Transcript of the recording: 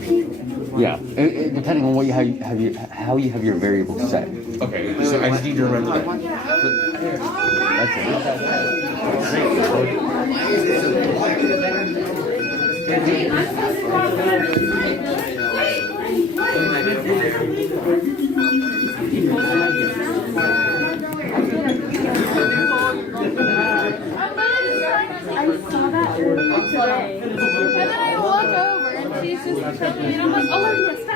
Yeah, depending on what you how you have your variables set. Okay, so I just need to remember that. That's I saw that today. And then I look over and she's just checking and I'm like, oh, yes.